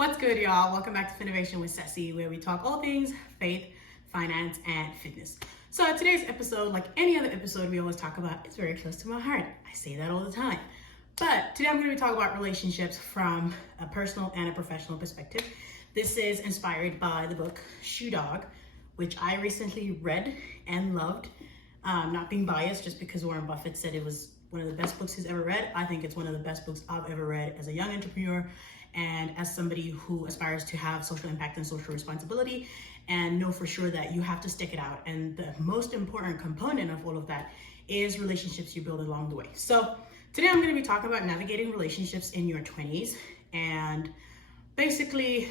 What's good, y'all? Welcome back to Finnovation with Sesi, where we talk all things faith, finance, and fitness. So today's episode, like any other episode we always talk about, is very close to my heart. I say that all the time. But today I'm going to be talking about relationships from a personal and a professional perspective. This is inspired by the book Shoe Dog, which I recently read and loved. Not being biased just because Warren Buffett said it was one of the best books he's ever read. I think it's one of the best books I've ever read as a young entrepreneur and as somebody who aspires to have social impact and social responsibility, and know for sure that you have to stick it out. And the most important component of all of that is relationships you build along the way. So today I'm going to be talking about navigating relationships in your 20s and basically,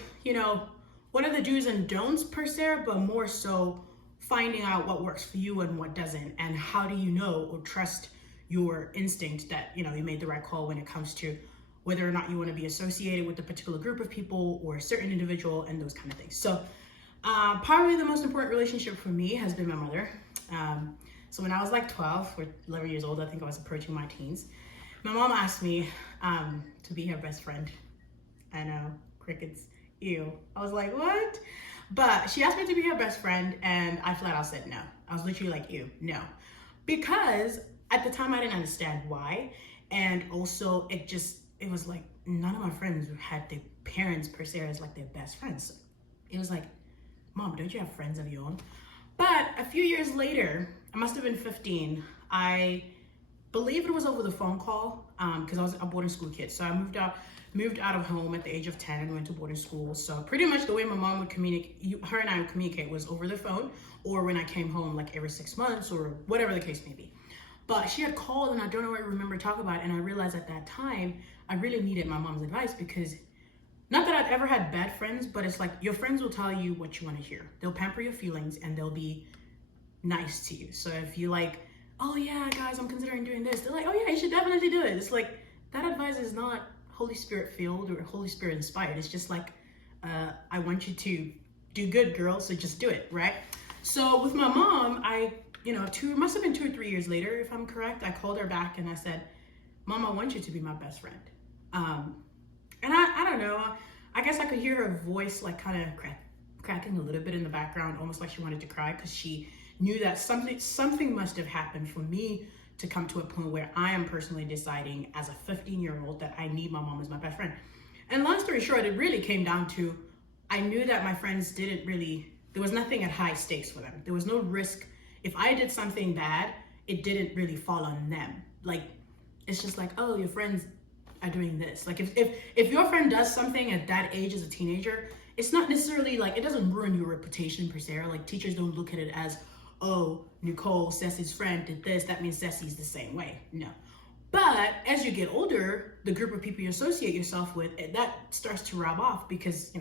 what are the do's and don'ts per se, but more so finding out what works for you and what doesn't, and how do you know or trust your instinct that you made the right call when it comes to whether or not you want to be associated with a particular group of people or a certain individual and those kind of things. So probably the most important relationship for me has been my mother. So when I was like 12 or 11 years old, I think I was approaching my teens, my mom asked me to be her best friend. I know, crickets, ew. I was like, what? But she asked me to be her best friend and I flat out said no. I was literally like, ew, no. Because at the time I didn't understand why. And also it was like none of my friends had their parents per se as like their best friends. So it was like, Mom, don't you have friends of your own? But a few years later, I must have been 15. I believe it was over the phone call because I was a boarding school kid. So I moved out of home at the age of 10 and went to boarding school. So pretty much the way my mom would communicate, her and I would communicate was over the phone or when I came home like every 6 months or whatever the case may be. But she had called and I don't know what I remember talking about it. And I realized at that time, I really needed my mom's advice because not that I've ever had bad friends, but it's like your friends will tell you what you want to hear. They'll pamper your feelings and they'll be nice to you. So if you like, oh yeah, guys, I'm considering doing this. They're like, oh yeah, you should definitely do it. It's like, that advice is not Holy Spirit filled or Holy Spirit inspired. It's just like, I want you to do good, girl. So just do it, right? So with my mom, must have been 2 or 3 years later, if I'm correct, I called her back and I said, Mom, I want you to be my best friend. And I don't know, I guess I could hear her voice like kind of cracking a little bit in the background, almost like she wanted to cry because she knew that something must have happened for me to come to a point where I am personally deciding as a 15-year-old that I need my mom as my best friend. And long story short, it really came down to, I knew that my friends there was nothing at high stakes for them. There was no risk. If I did something bad, it didn't really fall on them. Like, it's just like, oh, your friends are doing this. Like if your friend does something at that age as a teenager, it's not necessarily like, it doesn't ruin your reputation per se. Like teachers don't look at it as, oh, Nicole, Ceci's friend did this, that means Ceci's the same way. No. But as you get older, the group of people you associate yourself with, that starts to rub off because,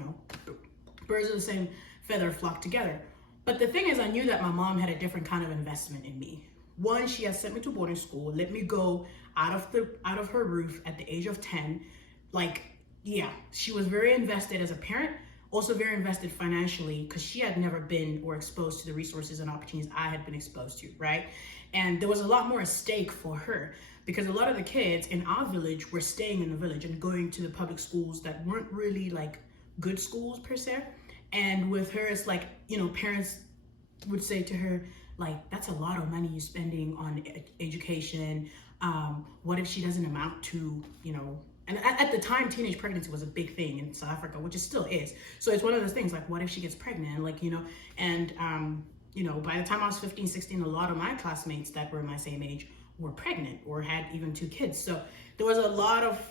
birds of the same feather flock together. But the thing is, I knew that my mom had a different kind of investment in me. One, she has sent me to boarding school, let me go out of her roof at the age of 10. Like, yeah, she was very invested as a parent, also very invested financially because she had never been or exposed to the resources and opportunities I had been exposed to, right? And there was a lot more at stake for her because a lot of the kids in our village were staying in the village and going to the public schools that weren't really like good schools per se. And with her, it's like, parents would say to her, like, that's a lot of money you're spending on education. What if she doesn't amount to, and at the time, teenage pregnancy was a big thing in South Africa, which it still is. So it's one of those things like, what if she gets pregnant? Like, and, by the time I was 15, 16, a lot of my classmates that were my same age were pregnant or had even 2 kids. So there was a lot of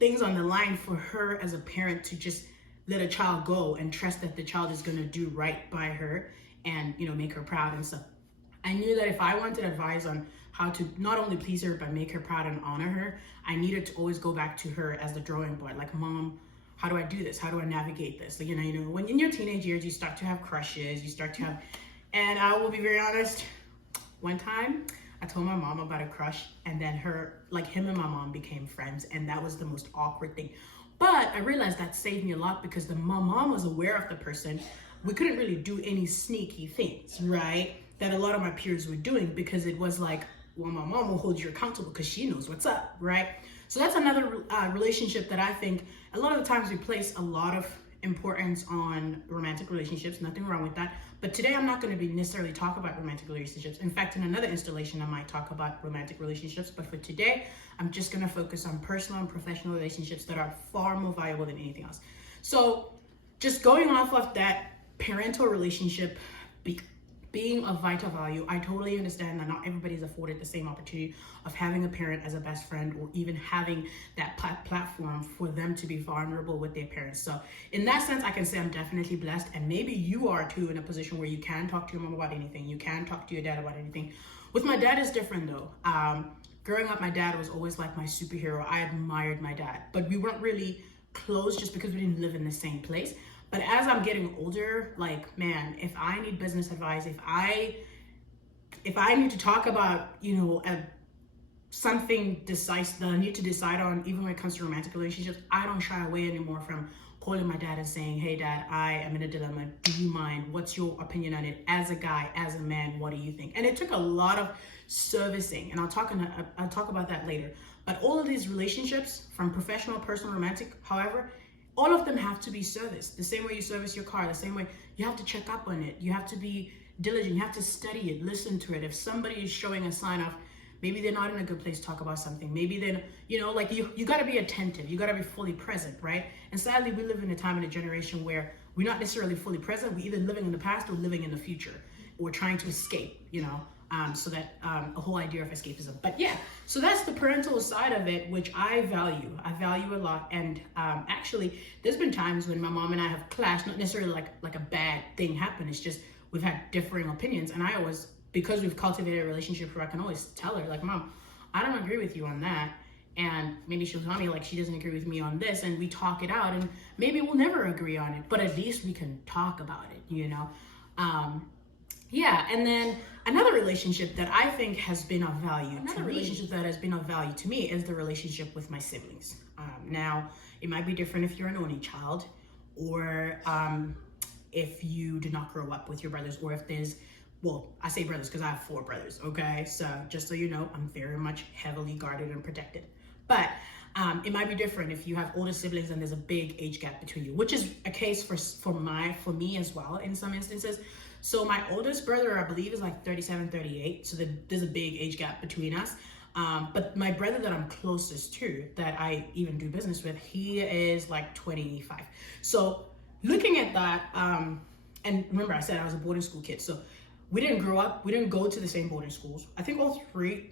things on the line for her as a parent to just let a child go and trust that the child is going to do right by her and, make her proud and stuff. I knew that if I wanted advice on how to not only please her, but make her proud and honor her, I needed to always go back to her as the drawing board. Like, Mom, how do I do this? How do I navigate this? Like, when in your teenage years, you start to have crushes, and I will be very honest, one time I told my mom about a crush and then him and my mom became friends. And that was the most awkward thing. But I realized that saved me a lot because my mom was aware of the person. We couldn't really do any sneaky things, right? That a lot of my peers were doing because it was like, well, my mom will hold you accountable because she knows what's up, right? So that's another relationship that I think a lot of the times we place a lot of importance on romantic relationships, nothing wrong with that. But today I'm not going to be necessarily talk about romantic relationships. In fact, in another installation, I might talk about romantic relationships. But for today, I'm just going to focus on personal and professional relationships that are far more valuable than anything else. So just going off of that parental relationship being of vital value, I totally understand that not everybody's afforded the same opportunity of having a parent as a best friend, or even having that platform for them to be vulnerable with their parents. So in that sense, I can say I'm definitely blessed, and maybe you are too, in a position where you can talk to your mom about anything, you can talk to your dad about anything. With my dad, it's different though. Growing up, my dad was always like my superhero. I admired my dad, but we weren't really close just because we didn't live in the same place. But as I'm getting older, like, man, if I need business advice, if I need to talk about, something decisive that I need to decide on, even when it comes to romantic relationships, I don't shy away anymore from calling my dad and saying, hey dad, I am in a dilemma. Do you mind? What's your opinion on it? As a guy, as a man, what do you think? And it took a lot of servicing, and I'll talk about that later. But all of these relationships, from professional, personal, romantic, however, all of them have to be serviced. The same way you service your car, the same way you have to check up on it. You have to be diligent. You have to study it, listen to it. If somebody is showing a sign of maybe they're not in a good place to talk about something, maybe then, you got to be attentive. You got to be fully present, right? And sadly, we live in a time and a generation where we're not necessarily fully present. We're either living in the past or living in the future. We're trying to escape, so that a whole idea of escapism. But yeah, so that's the parental side of it, which I value a lot. And actually, there's been times when my mom and I have clashed, not necessarily like a bad thing happened. It's just we've had differing opinions, and I always, because we've cultivated a relationship where I can always tell her, like, Mom, I don't agree with you on that. And maybe she'll tell me, like, she doesn't agree with me on this, and we talk it out, and maybe we'll never agree on it, but at least we can talk about it, Yeah, and then another relationship that I think has been of value to me is the relationship with my siblings. Now, it might be different if you're an only child, or if you did not grow up with your brothers, or if there's, well, I say brothers because I have 4 brothers, okay? So just so you know, I'm very much heavily guarded and protected. But it might be different if you have older siblings and there's a big age gap between you, which is a case for me as well in some instances. So my oldest brother, I believe, is like 37, 38. So there's a big age gap between us. But my brother that I'm closest to, that I even do business with, he is like 25. So looking at that, and remember I said I was a boarding school kid. So we didn't grow up, we didn't go to the same boarding schools. I think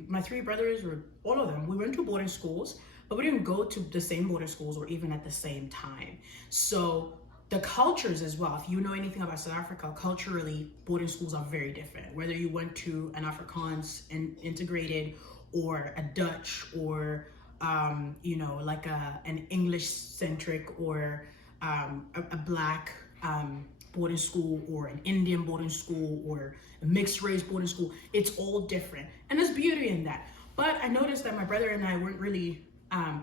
my 3 brothers, or all of them, we went to boarding schools, but we didn't go to the same boarding schools or even at the same time. So the cultures as well, if you know anything about South Africa, culturally, boarding schools are very different. Whether you went to an Afrikaans and integrated, or a Dutch, or like an English-centric, or a black boarding school, or an Indian boarding school, or a mixed race boarding school, it's all different. And there's beauty in that. But I noticed that my brother and I weren't really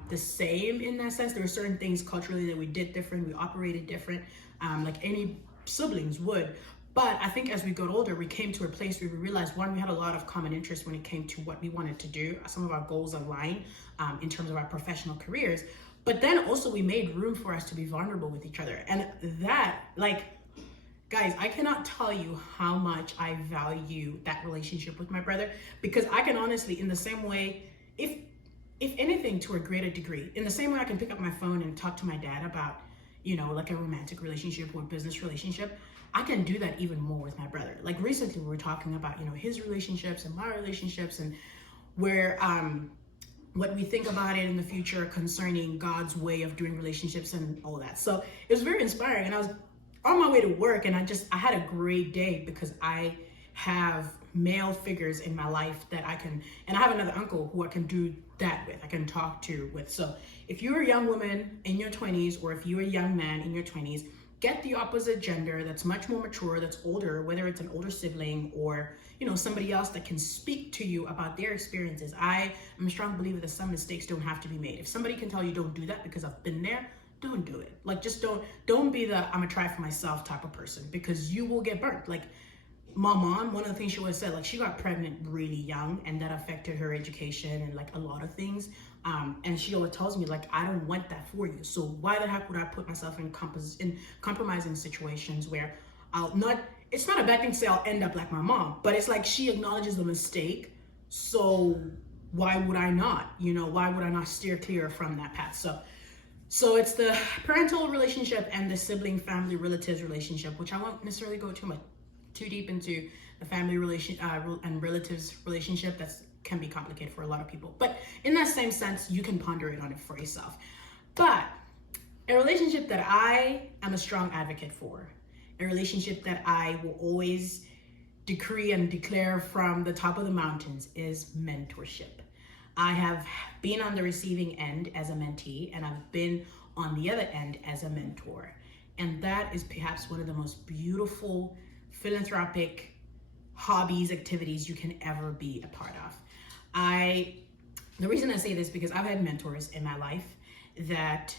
the same in that sense. There were certain things culturally that we did different, we operated different, like any siblings would. But I think as we got older, we came to a place where we realized, one, we had a lot of common interests when it came to what we wanted to do. Some of our goals aligned in terms of our professional careers. But then also we made room for us to be vulnerable with each other. And that, like, guys, I cannot tell you how much I value that relationship with my brother, because I can honestly, in the same way, if anything, to a greater degree, in the same way I can pick up my phone and talk to my dad about, like a romantic relationship or a business relationship, I can do that even more with my brother. Like recently we were talking about, his relationships and my relationships, and where, what we think about it in the future concerning God's way of doing relationships and all that. So it was very inspiring, and I was on my way to work, and I had a great day because I have male figures in my life that I can, and I have another uncle who I can do that with, I can talk to with. So if you're a young woman in your 20s, or if you're a young man in your 20s, get the opposite gender that's much more mature, that's older, whether it's an older sibling or, somebody else that can speak to you about their experiences. I am a strong believer that some mistakes don't have to be made. If somebody can tell you don't do that because I've been there, don't do it. Like, just don't be the I'm gonna try for myself type of person, because you will get burnt. Like my mom, one of the things she always said, like, she got pregnant really young, and that affected her education and like a lot of things. And she always tells me, like, I don't want that for you. So why the heck would I put myself in compromising situations where it's not a bad thing to say I'll end up like my mom, but it's like she acknowledges the mistake. So why would I not? Why would I not steer clear from that path? So it's the parental relationship and the sibling, family, relatives relationship, which I won't necessarily go too deep into the family relation and relatives relationship. That's can be complicated for a lot of people. But in that same sense, you can ponder it on it for yourself. But a relationship that I am a strong advocate for, a relationship that I will always decree and declare from the top of the mountains, is mentorship. I have been on the receiving end as a mentee, and I've been on the other end as a mentor. And that is perhaps one of the most beautiful philanthropic hobbies, activities you can ever be a part of. The reason I say this, because I've had mentors in my life that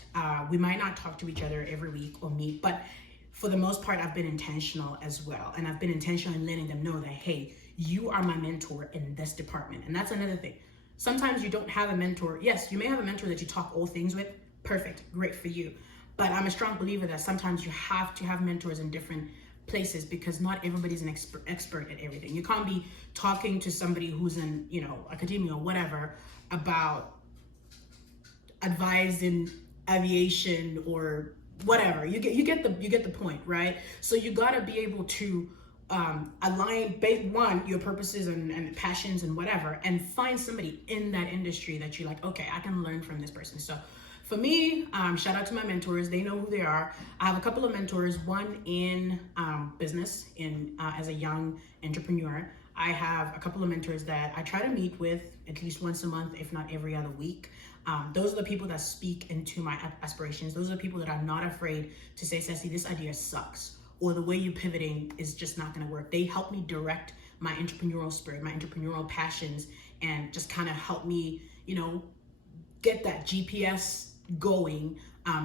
we might not talk to each other every week or meet, but for the most part, I've been intentional as well. And I've been intentional in letting them know that, hey, you are my mentor in this department. And that's another thing. Sometimes you don't have a mentor. Yes, you may have a mentor that you talk all things with. Perfect, great for you. But I'm a strong believer that sometimes you have to have mentors in different places, because not everybody's an expert at everything. You can't be talking to somebody who's in, academia or whatever about advice in aviation or whatever. You get the point, right? So you gotta be able to align your purposes and passions and whatever, and find somebody in that industry that you're like, okay, I can learn from this person. So for me, shout out to my mentors. They know who they are. I have a couple of mentors, one in business, as a young entrepreneur. I have a couple of mentors that I try to meet with at least once a month, if not every other week. Those are the people that speak into my aspirations. Those are the people that I'm not afraid to say, Sesi, this idea sucks, or the way you're pivoting is just not gonna work. They help me direct my entrepreneurial spirit, my entrepreneurial passions, and just kind of help me, get that GPS going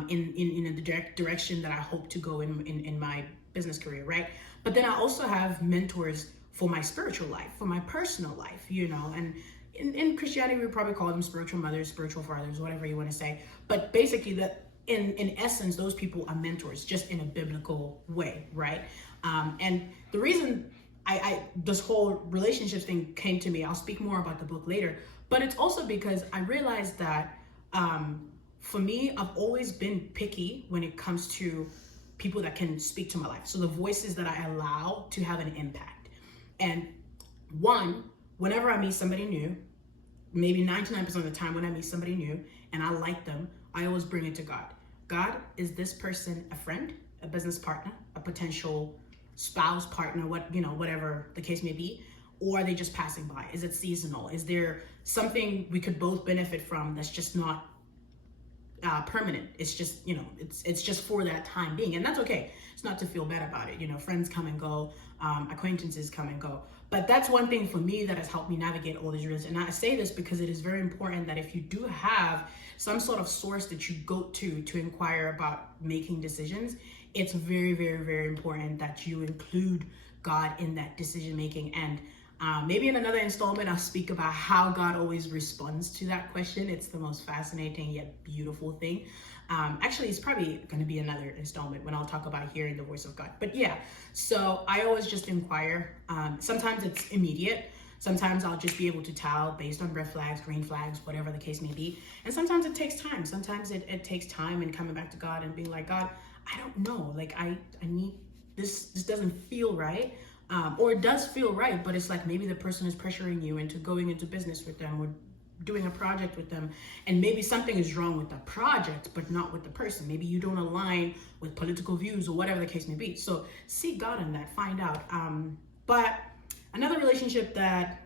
in the direct direction that I hope to go in my business career, right? But then I also have mentors for my spiritual life, for my personal life, and in Christianity, we probably call them spiritual mothers, spiritual fathers, whatever you want to say. But basically, in essence, those people are mentors, just in a biblical way, right? And the reason this whole relationships thing came to me, I'll speak more about the book later, but it's also because I realized that for me, I've always been picky when it comes to people that can speak to my life. So the voices that I allow to have an impact. And whenever I meet somebody new, maybe 99% of the time when I meet somebody new and I like them, I always bring it to God. God, is this person a friend, a business partner, a potential spouse, partner, whatever the case may be? Or are they just passing by? Is it seasonal? Is there something we could both benefit from that's just not permanent? It's just, it's just for that time being, and that's okay. It's not to feel bad about it. Friends come and go, acquaintances come and go. But that's one thing for me that has helped me navigate all these risks. And I say this because it is very important that if you do have some sort of source that you go to inquire about making decisions, it's very, very, very important that you include God in that decision making. And maybe in another installment, I'll speak about how God always responds to that question. It's the most fascinating yet beautiful thing. Actually, it's probably going to be another installment when I'll talk about hearing the voice of God. But yeah, so I always just inquire. Sometimes it's immediate. Sometimes I'll just be able to tell based on red flags, green flags, whatever the case may be. And sometimes it takes time. Sometimes it takes time and coming back to God and being like, God, I don't know. Like I need this doesn't feel right. Or it does feel right, but it's like maybe the person is pressuring you into going into business with them or doing a project with them, and maybe something is wrong with the project but not with the person. Maybe you don't align with political views or whatever the case may be. So seek God in that, find out. But another relationship that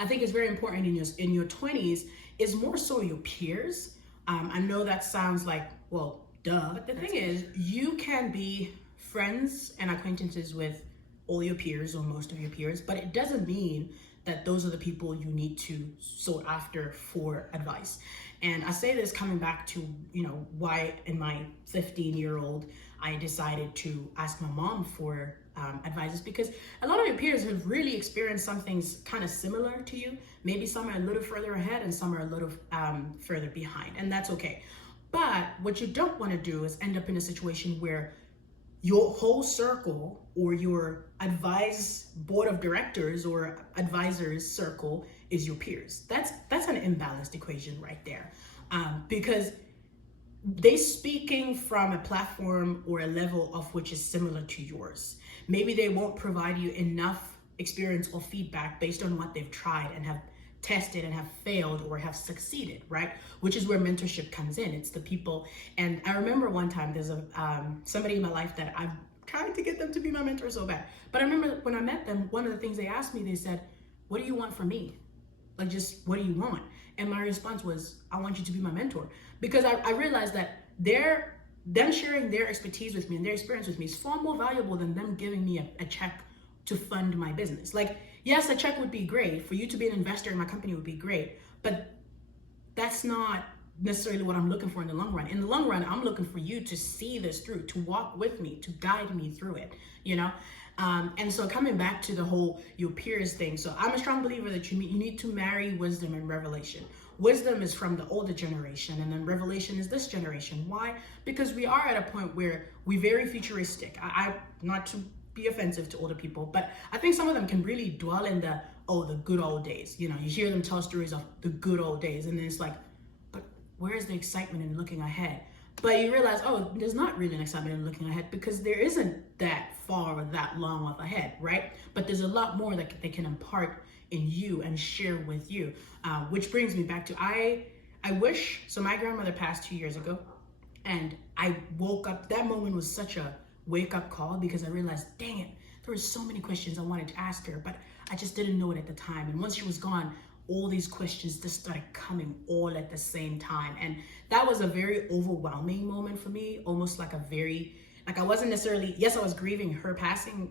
I think is very important in your 20s is more so your peers. I know that sounds like, well, duh, but the thing is, you can be friends and acquaintances with all your peers or most of your peers, but it doesn't mean that those are the people you need to sought after for advice. And I say this coming back to, why in my 15-year-old, I decided to ask my mom for advice, because a lot of your peers have really experienced some things kind of similar to you. Maybe some are a little further ahead and some are a little further behind, and that's okay. But what you don't want to do is end up in a situation where your whole circle or your advice board of directors or advisors circle is your peers. That's an imbalanced equation right there, because they speaking from a platform or a level of which is similar to yours. Maybe they won't provide you enough experience or feedback based on what they've tried and have tested and have failed or have succeeded, right? Which is where mentorship comes in. It's the people. And I remember one time there's somebody in my life that I'm trying to get them to be my mentor so bad. But I remember when I met them, one of the things they asked me, they said, "What do you want from me? Like, just what do you want?" And my response was, "I want you to be my mentor." Because I realized that them sharing their expertise with me and their experience with me is far more valuable than them giving me a check to fund my business. Like, yes, a check would be great. For you to be an investor in my company would be great, but that's not necessarily what I'm looking for in the long run. In the long run, I'm looking for you to see this through, to walk with me, to guide me through it, And so coming back to the whole your peers thing. So I'm a strong believer that you need to marry wisdom and revelation. Wisdom is from the older generation, and then revelation is this generation. Why? Because we are at a point where we're very futuristic. I not to be offensive to older people, but I think some of them can really dwell in the good old days. You hear them tell stories of the good old days, and then it's like, but where's the excitement in looking ahead? But you realize, there's not really an excitement in looking ahead, because there isn't that far or that long of ahead, right? But there's a lot more that they can impart in you and share with you, which brings me back to I wish. So my grandmother passed 2 years ago, and I woke up. That moment was such a wake up call, because I realized, dang it, there were so many questions I wanted to ask her, but I just didn't know it at the time. And once she was gone, all these questions just started coming all at the same time. And that was a very overwhelming moment for me, almost like I wasn't necessarily, yes, I was grieving her passing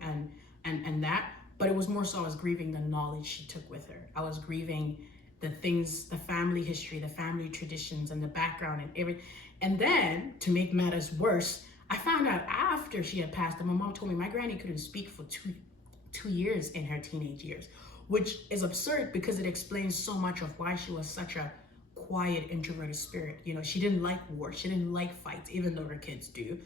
and that, but it was more so I was grieving the knowledge she took with her. I was grieving the things, the family history, the family traditions, and the background and everything. And then, to make matters worse, I found out after she had passed that my mom told me my granny couldn't speak for two years in her teenage years, which is absurd because it explains so much of why she was such a quiet, introverted spirit. She didn't like war, she didn't like fights, even though her kids do.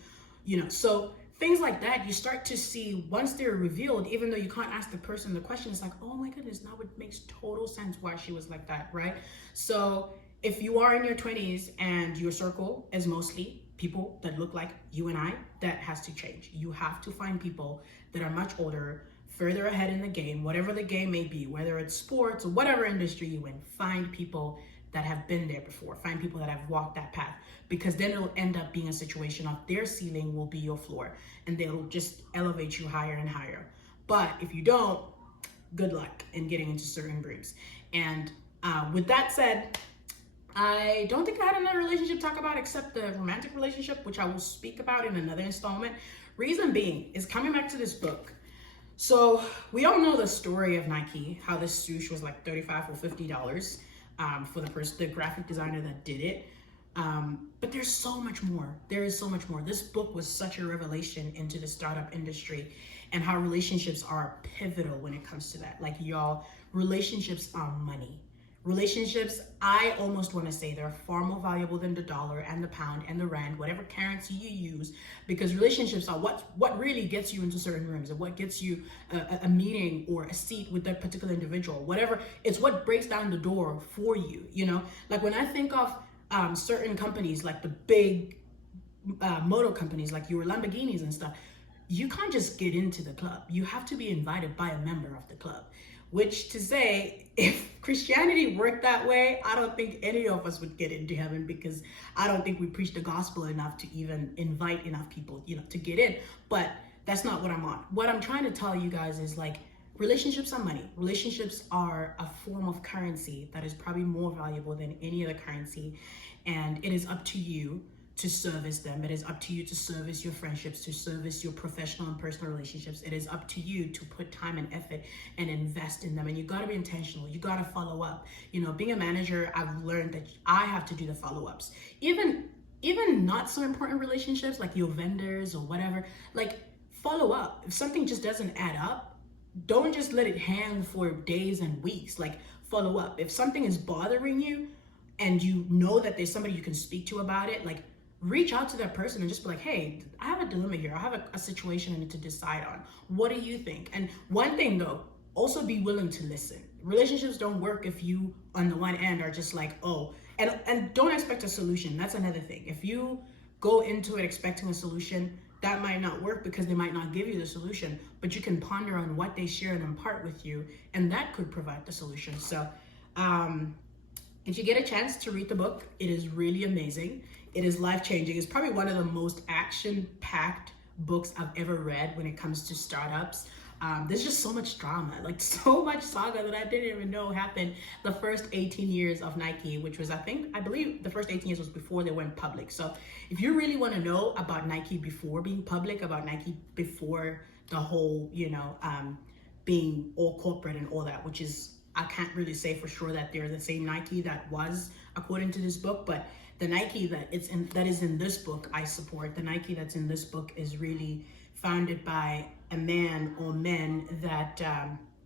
So things like that, you start to see once they're revealed, even though you can't ask the person the question, it's like, oh my goodness, now it makes total sense why she was like that, right? So if you are in your 20s and your circle is mostly people that look like you and I, that has to change. You have to find people that are much older, further ahead in the game, whatever the game may be, whether it's sports or whatever industry you in. Find people that have been there before. Find people that have walked that path, because then it'll end up being a situation of their ceiling will be your floor, and they'll just elevate you higher and higher. But if you don't, good luck in getting into certain dreams. And with that said, I don't think I had another relationship to talk about except the romantic relationship, which I will speak about in another installment. Reason being is coming back to this book. So we all know the story of Nike, how this swoosh was like $35 or $50 for the graphic designer that did it. But there's so much more. There is so much more. This book was such a revelation into the startup industry and how relationships are pivotal when it comes to that. Like, y'all, relationships are money. Relationships, I almost want to say they're far more valuable than the dollar and the pound and the rand, whatever currency you use, because relationships are what really gets you into certain rooms and what gets you a meeting or a seat with that particular individual, whatever. It's what breaks down the door for you, Like when I think of certain companies, like the big motor companies, like your Lamborghinis and stuff, you can't just get into the club. You have to be invited by a member of the club. Which to say, if Christianity worked that way, I don't think any of us would get into heaven, because I don't think we preach the gospel enough to even invite enough people, to get in. But that's not what I'm on. What I'm trying to tell you guys is, like, relationships are money. Relationships are a form of currency that is probably more valuable than any other currency. And it is up to you to service them. It is up to you to service your friendships, to service your professional and personal relationships. It is up to you to put time and effort and invest in them. And you got to be intentional. You got to follow up. You know, being a manager, I've learned that I have to do the follow-ups. Even not so important relationships like your vendors or whatever, like follow up. If something just doesn't add up, don't just let it hang for days and weeks. Like follow up. If something is bothering you and you know that there's somebody you can speak to about it, like reach out to that person and just be like, hey, I have a dilemma here. I have a situation I need to decide on. What do you think? And one thing though, also be willing to listen. Relationships don't work if you on the one end are just like, oh, and don't expect a solution. That's another thing. If you go into it expecting a solution, that might not work because they might not give you the solution, but you can ponder on what they share and impart with you, and that could provide the solution. So if you get a chance to read the book, it is really amazing. It is life-changing. It's probably one of the most action-packed books I've ever read when it comes to startups. There's just so much drama, like so much saga that I didn't even know happened the first 18 years of Nike, which was, I believe the first 18 years was before they went public. So if you really want to know about Nike before being public, about Nike before the whole, being all corporate and all that, which is, I can't really say for sure that they're the same Nike that was according to this book, but the Nike that is in this book, I support. The Nike that's in this book is really founded by a man or men that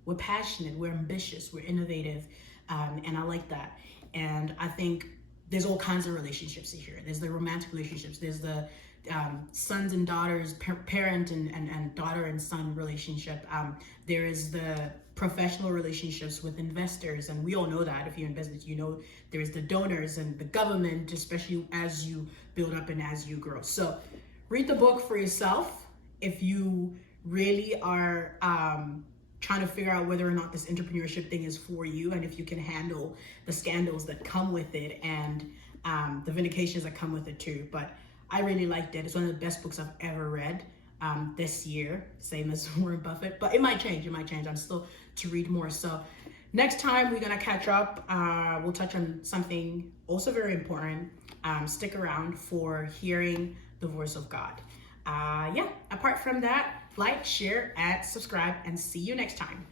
we're passionate, we're ambitious, we're innovative, and I like that. And I think there's all kinds of relationships here. There's the romantic relationships, there's the sons and daughters, parent and daughter and son relationship. There is the professional relationships with investors, and we all know that if you're in business, you know there's the donors and the government, especially as you build up and as you grow. So read the book for yourself if you really are trying to figure out whether or not this entrepreneurship thing is for you, and if you can handle the scandals that come with it and the vindications that come with it too. But I really liked it. It's one of the best books I've ever read this year, same as Warren Buffett, but it might change. I'm still to read more. So next time we're gonna catch up. We'll touch on something also very important. Stick around for hearing the voice of God. Apart from that, like, share, and subscribe, and see you next time.